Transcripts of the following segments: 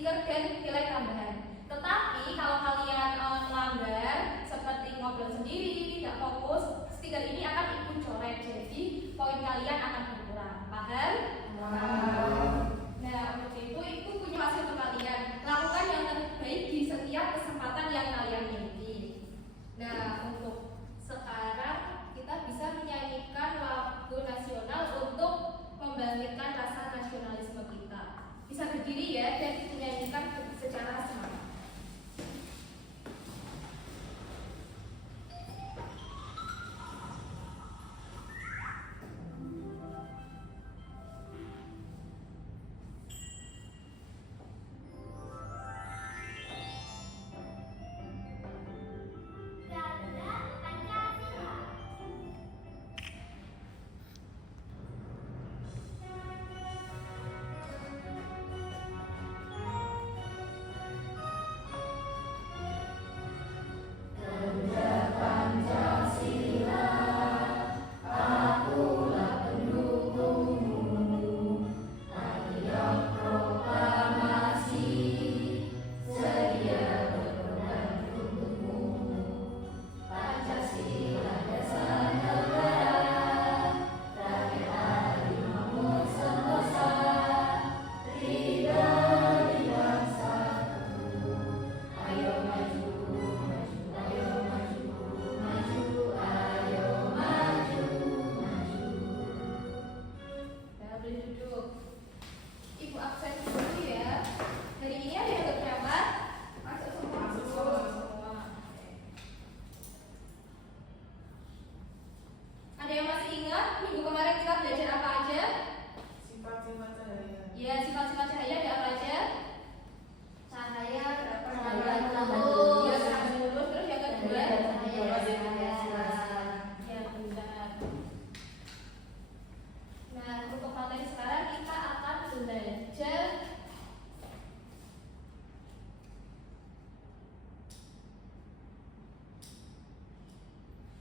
stiker dan nilai tambahan. Tetapi kalau kalian melanggar seperti ngobrol sendiri, tidak fokus, stiker ini akan ikut coret. Jadi poin kalian akan berkurang. Paham? Nah, untuk itu punya hasil untuk kalian. Lakukan yang terbaik di setiap kesempatan yang kalian miliki. Nah, untuk sekarang kita bisa menyanyikan lagu nasional untuk membangkitkan rasa nasionalisme kita. Bisa berdiri ya dan menyanyikan secara semangat.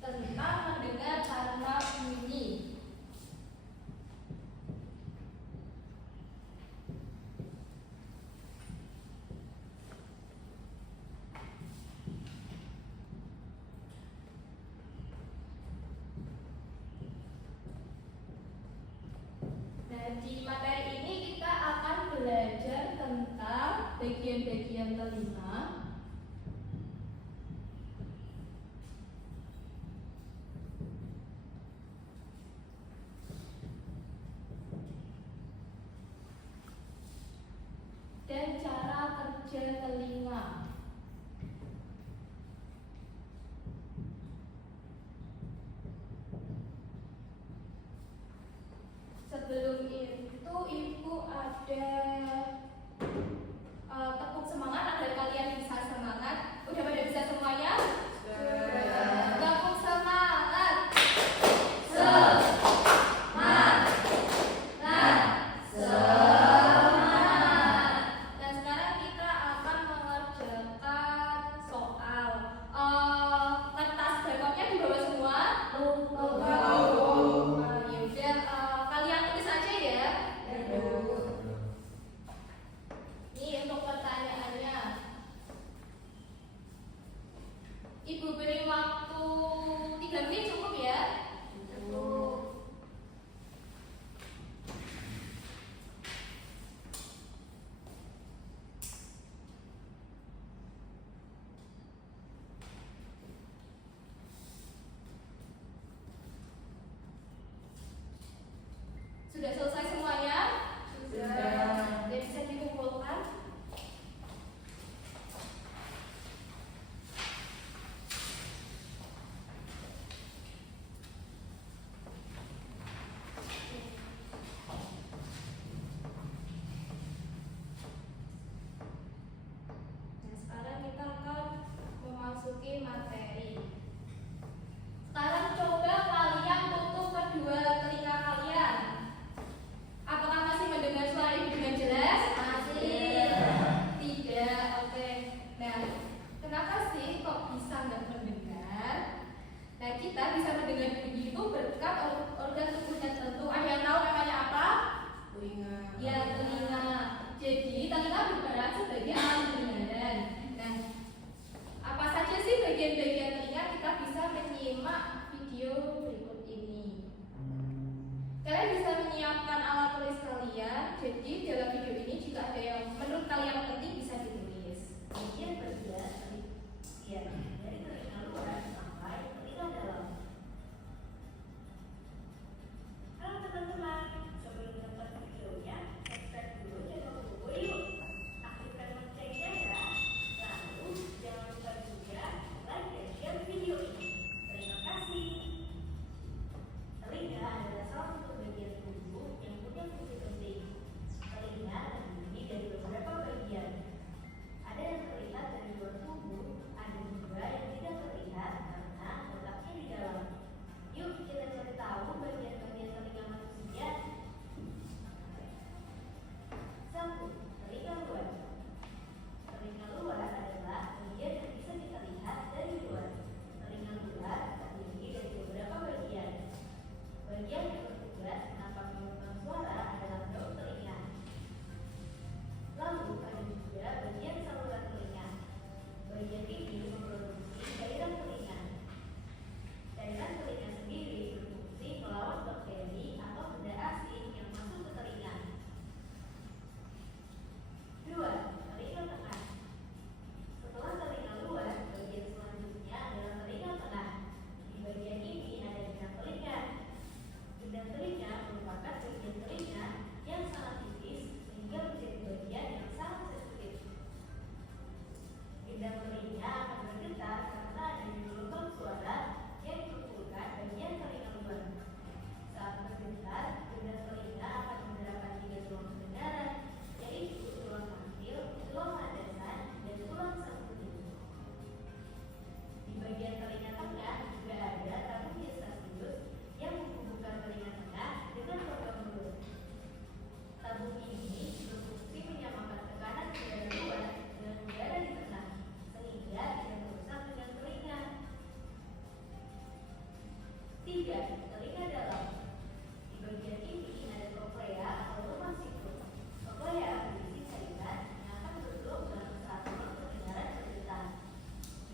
Tentang mendengar karena bunyi. Nah, di materi ini kita akan belajar tentang bagian-bagian telinga. Dan cara kerja telinga. Sebelum itu Ibu ada tepuk semangat agar kalian bisa semangat. Udah pada bisa semuanya? Sudah. Tepuk semangat. Ibu beri waktu 3 menit cukup ya? Cukup. Sudah selesai semuanya? Sudah. Dan bisa dikumpulkan. Memasuki materi. Sekarang coba kalian tutup kedua telinga kalian. Apakah masih mendengar suara ibu dengan jelas? Masih. Tidak. Oke. Nah, kenapa sih kok bisa nggak mendengar? Nah, kita bisa mendengar bunyi itu berkat organ tubuhnya tertentu. Ada yang tahu namanya apa? Telinga. Ya, telinga. Jadi telinga berperan Gendang telinga akan bergetar karena adanya gelombang suara yang dikumpulkan bagian telinga luar. Saat bergetar, gendang telinga akan menerapkan 3 tulang pendengaran, yaitu tulang mantil, tulang landasan, dan tulang sangkutut. Di bagian telinga tengah juga ada tabung diastasius yang menghubungkan telinga tengah dengan rongga mulut. Tabung ini berfungsi menyamakan tekanan udara luar dengan udara di tengah, sehingga tidak merusak dengan telinga. 3. Telinga dalam. Di bagian ini ada koklea atau rumah sikut. Koklea berisi cairan yang akan bergelombang saat tulang pendengaran bergetar.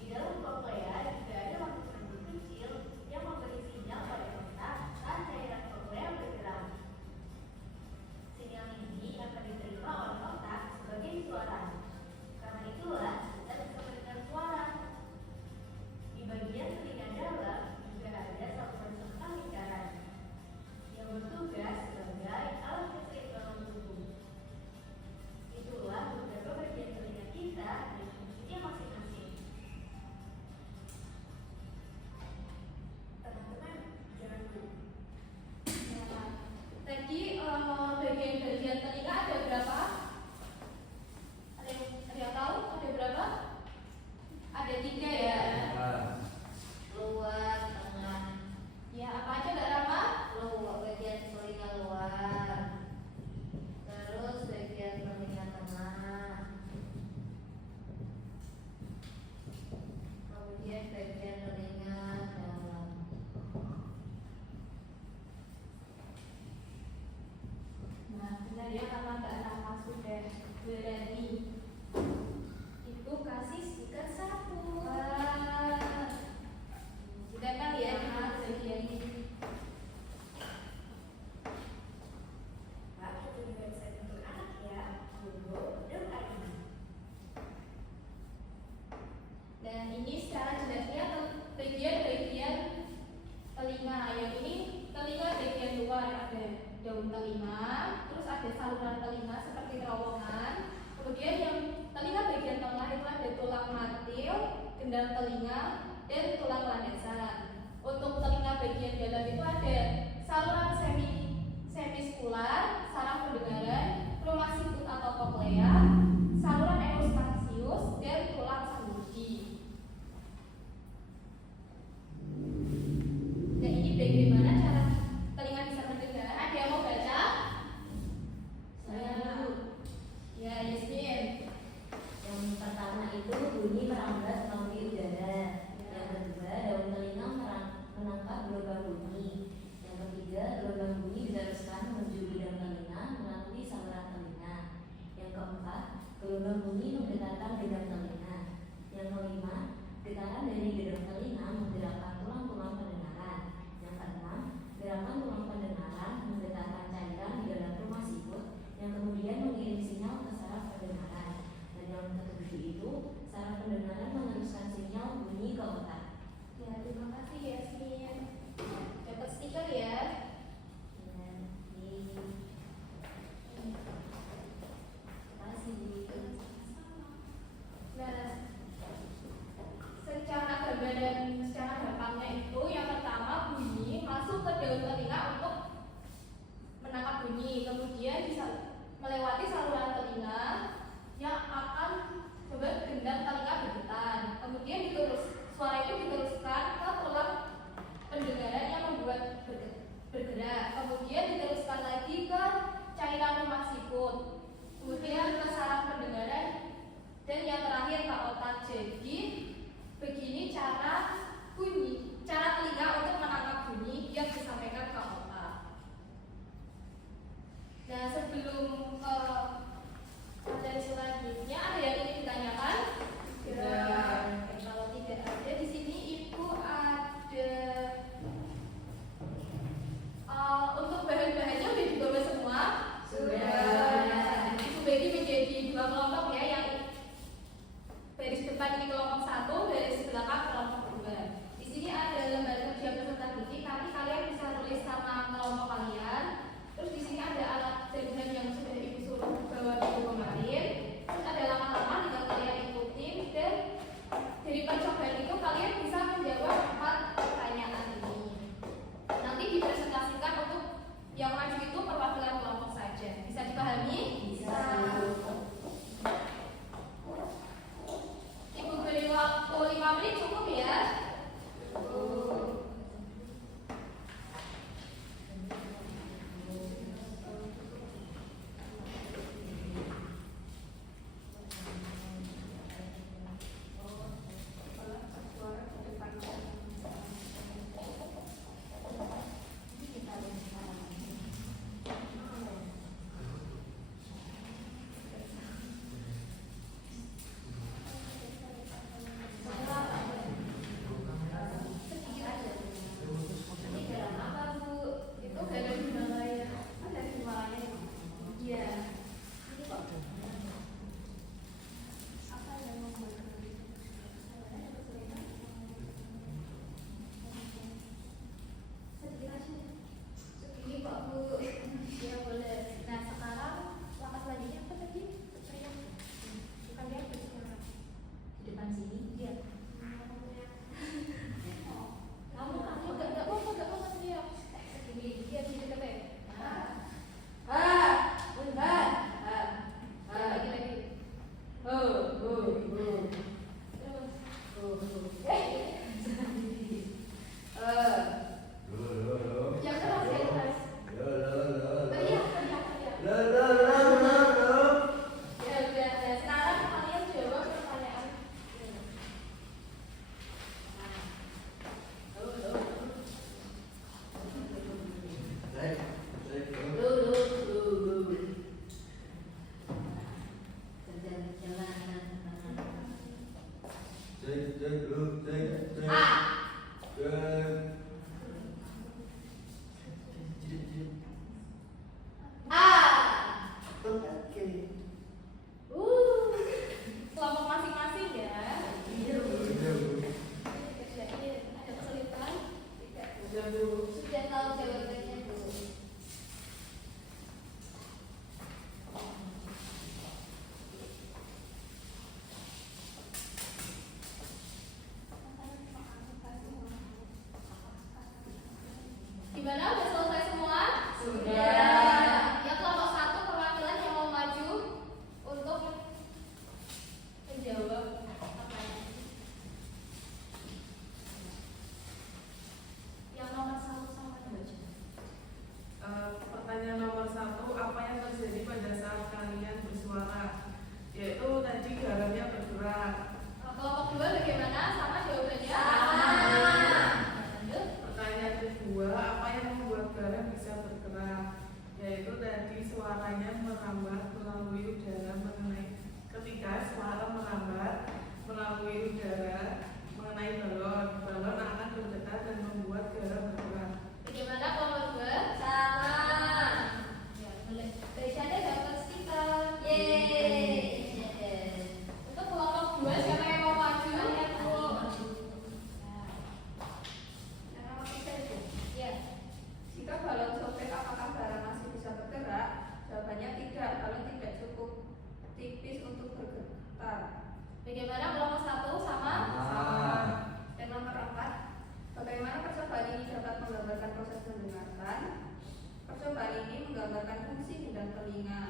Di dalam koklea juga ada lapisan kecil yang memberi sinyal pada otak saat cairan koklea bergerak. Sinyal ini akan diterima oleh otak sebagai suara. Karena itulah kita bisa mendengar suara. Di bagian telinga dalam juga ada saluran serta lingkaran yang bertugas sebagai alat keseimbangan tubuh. Itulah beberapa bagian telinga kita dan fungsinya masing-masing. Teman-teman, jangan lupa. Nah, tadi bagian-bagian telinga ada berapa? Ada yang tahu? Ada berapa? Ada 3 ya. Luar, tengah. Ya, apa aja Kak Rama? Luar, bagian telinga luar. Terus bagian telinga tengah. Kemudian bagian telinga dalam. Nah, benar ya karena Kak Rama sudah berani. Ibu kasih stiker 1. Wah, Ditempel ya di bagian ini. Pak, itu di website untuk anak ya, google.id. Dan ini secara jelasnya bagian-bagian telinga. Yang ini telinga bagian luar, ada daun telinga, terus ada saluran telinga seperti terowongan. Kemudian yang telinga bagian tengah itu ada tulang mantil, gendang telinga, dan tulang landasan. Untuk telinga bagian dalam itu ada saluran semiskular, saraf pendengaran, rumah sikut atau koklea, saluran eustasius, dan tulang sambudi. Dan ini bagaimana cara telinga bisa mendengar? Ada yang mau baca? saya dulu. Ya, Yasmin. Yang pertama itu bunyi merambat melalui udara. Yang kedua, daun telinga menangkap gelombang bunyi. Yang ketiga, gelombang bunyi diteruskan menuju bidang telinga melalui saluran telinga. Yang keempat, gelombang bunyi menggetarkan bidang telinga. Yang kelima, getaran dari bidang telinga menggerakkan tulang-tulang pendengaran. Yang keenam, gerakan tulang pendengaran menggetarkan cairan di dalam rumah sikut yang kemudian mengirim sinyal ke saraf pendengaran. Dan yang ketujuh itu, saraf pendengaran meneruskan sinyal bunyi ke otak. Ya, terima kasih Yasmin. Dapat stiker ya. Dan di kasih. Nah, secara gambar dan secara gampangnya itu yang pertama bunyi masuk ke daun telinga untuk menangkap bunyi, kemudian bisa melewati saluran telinga yang akan membuat gendang telinga bergetar. Kemudian suara itu diteruskan ke tulang pendengaran yang membuat bergerak. Kemudian diteruskan lagi ke cairan rumah sikut. Kemudian ke saraf pendengaran dan yang terakhir ke otak. Jadi begini cara telinga untuk menangkap bunyi yang disampaikan ke otak. Nah, sebelum materi selanjutnya ada yang ingin ditanyakan? Tidak. Kalau tidak ada, di sini Ibu ada untuk bahan-bahannya udah dibawa semua. Sudah. Ibu bagi menjadi 2 kelompok ya, yang baris depan ini kelompok 1, baris belakang kelompok 2. Di sini ada lembar kerja peserta didik, nanti kalian bisa tulis sama kelompok kalian. Terus di sini ada alat jajan yang sudah Ibu suruh bawa minggu kemarin. Terus ada lama-lama tinggal kalian ikutin dan Yang keras, yang keras. Teriak, teriak, teriak. Ya udah, nah, sekarang kalian jawab pertanyaan. A. Kelompok masing-masing ya. Kerjain, ada kesulitan? Tidak. Sudah tahu jawabannya dulu. Gimana? Udah selesai semua? Sudah. Ya kelompok satu perwakilan yang mau maju untuk menjawab apa ini? Yang nomor satu sama baca. Pertanyaan nomor 1, apa yang terjadi pada saat kalian bersuara? Yaitu tadi garamnya bergerak. Kelompok dua bagaimana? Sama jawabannya? Lanjut. Pertanyaan kedua, apa yang membuat garam bisa bergerak? Yaitu tadi suaranya merambat melalui udara mengenai. Ketika suara merambat melalui udara mengenai balon, balon akan bergetar dan membuat garam bergerak. Bagaimana kelompok dua? Sama. Ya, boleh. Berisanya dapat stiker. Yeay. Untuk kelompok dua siapa yang mau maju? Ya. Jika balon sobek, apakah barang masih bisa bergerak? Jawabannya tidak, balon tidak cukup tipis untuk bergetar. Bagaimana kelompok satu sama? Dan nomor 4, bagaimana percobaan ini dapat menggambarkan proses mendengarkan? Percobaan ini menggambarkan fungsi gendang telinga.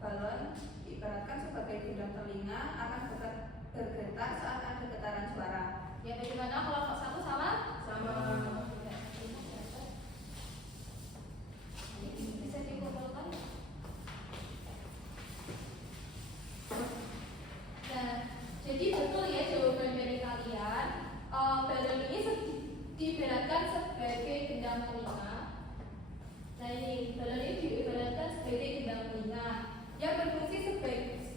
Balon diibaratkan sebagai gendang telinga akan bergetar saat ada getaran suara. Ya, bagaimana kelompok satu sama? Sama. Ini bisa dikumpulkan. Nah, jadi betul ya jawaban dari kalian. Balon ini diibaratkan sebagai gendang telinga. Nah, ini balon ini diibaratkan sebagai gendang telinga yang berfungsi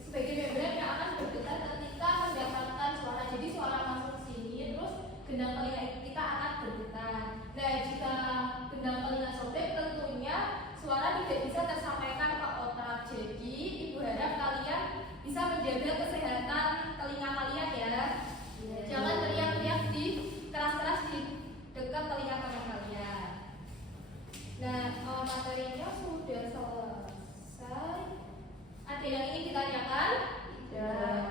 sebagai membran yang akan bergetar ketika mendapatkan suara. Jadi suara masuk sini, terus gendang telinga kita akan bergetar. Nah, jika gendang telinga sobek, tentunya suara tidak bisa tersampaikan ke otak. Jadi, ibu harap kalian bisa menjaga kesehatan telinga kalian ya. Jangan teriak-teriak di keras-keras di dekat telinga teman kalian. Nah, materinya sudah selesai. Ada yang ingin ditanyakan? Tidak.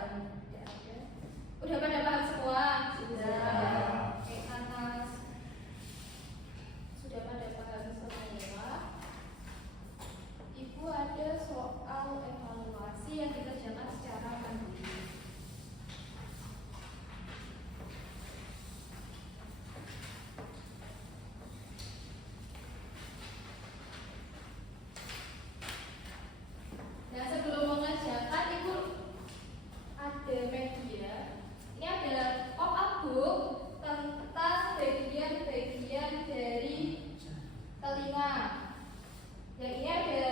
Udah pada paham semua? Sudah. Oke, atas. Sudah pada paham semua. Ibu ada soal evaluasi yang dikerjakan secara mandiri. Nah, sebelum mengerjakan, Ibu ada media. Ini ada pop-up book tentang bagian-bagian dari telinga. Yang ini ada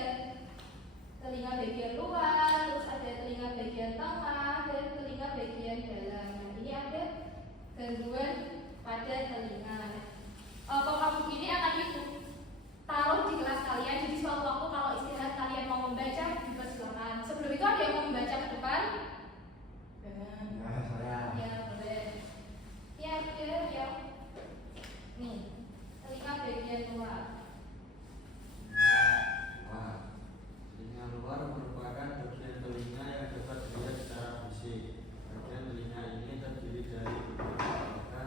telinga bagian luar, terus ada telinga bagian tengah, dan telinga bagian dalam. Nah, ini ada gangguan pada telinga. Pop-up book ini akan Ibu taruh di kelas kalian. Jadi suatu waktu kalau istirahat kalian mau membaca, dipersilakan. Sebelum itu ada yang mau membaca ke depan? Ya, boleh. Ini ada yang nih, telinga bagian luar. Telinga luar merupakan bagian telinga yang dapat dilihat secara fisik. Bagian telinga ini terdiri dari beberapa organ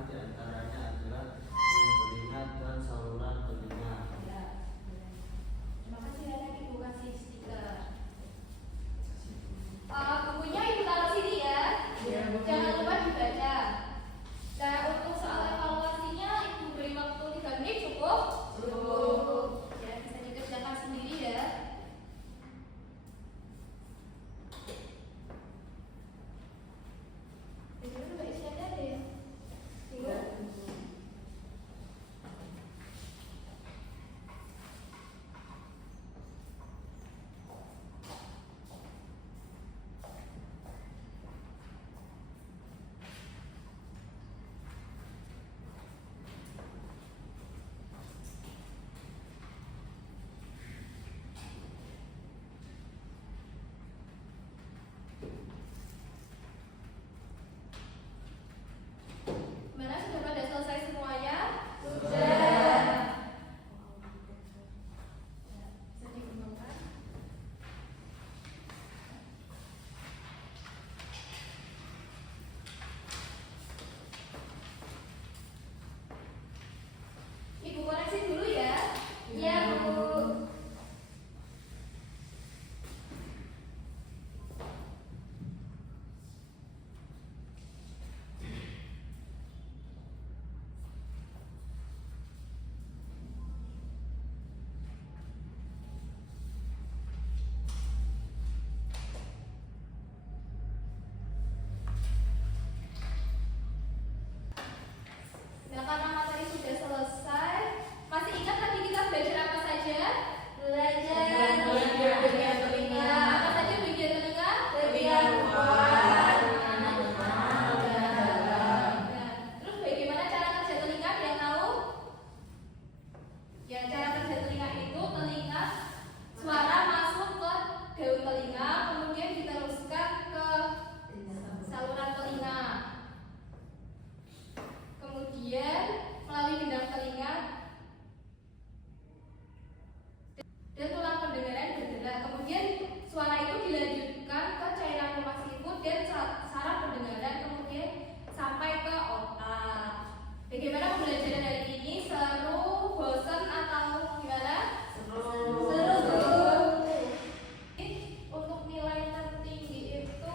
Nah, karena materi sudah selesai, masih ingat tadi kita belajar apa saja? Belajar bagian telinga. Apa saja bagian telinga? Bagian luar, Nah, terus bagaimana cara kerja telinga? Yang tahu? Ya, cara kerja telinga itu telinga suara masuk ke daun telinga, kemudian diteruskan ke saluran telinga. Kemudian melalui gendang telinga dan tulang pendengaran bergerak. Kemudian suara itu dilanjutkan ke cairan pemas liput dan saraf pendengaran, kemudian sampai ke otak. Bagaimana pembelajaran hari ini? Seru, bosan atau gimana? Seru. Untuk nilai tertinggi itu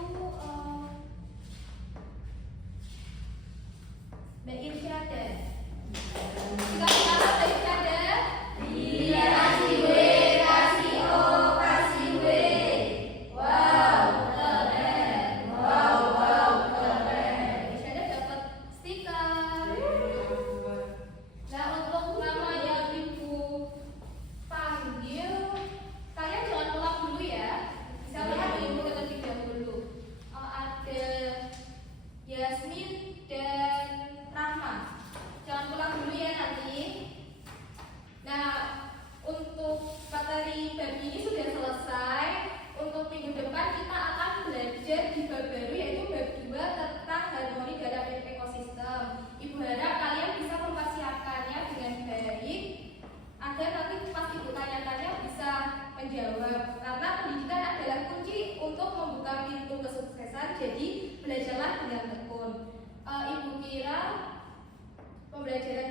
Mbak Irsyada. Kita bicara Mbak Irsyada. Iya, kasih W, kasih O, kasih W. Wow, keren. Wow, keren. Irsyada dapat stiker. Nah, untuk nama yang Ibu panggil, kalian jangan pulang dulu ya. Bisa lihat Ibu terlebih dahulu. Ada Yasmin dan Rahma. Jangan pulang dulu ya nanti. Nah, untuk materi bab ini sudah selesai. Untuk minggu depan kita akan belajar di bab baru, yaitu bab 2 tentang harmoni dalam ekosistem. Ibu harap kalian bisa mempersiapkannya dengan baik agar nanti pas ibu tanya-tanya bisa menjawab. Karena pendidikan adalah kunci untuk membuka pintu kesuksesan. Jadi belajarlah dengan tekun. Ibu kira pembelajaran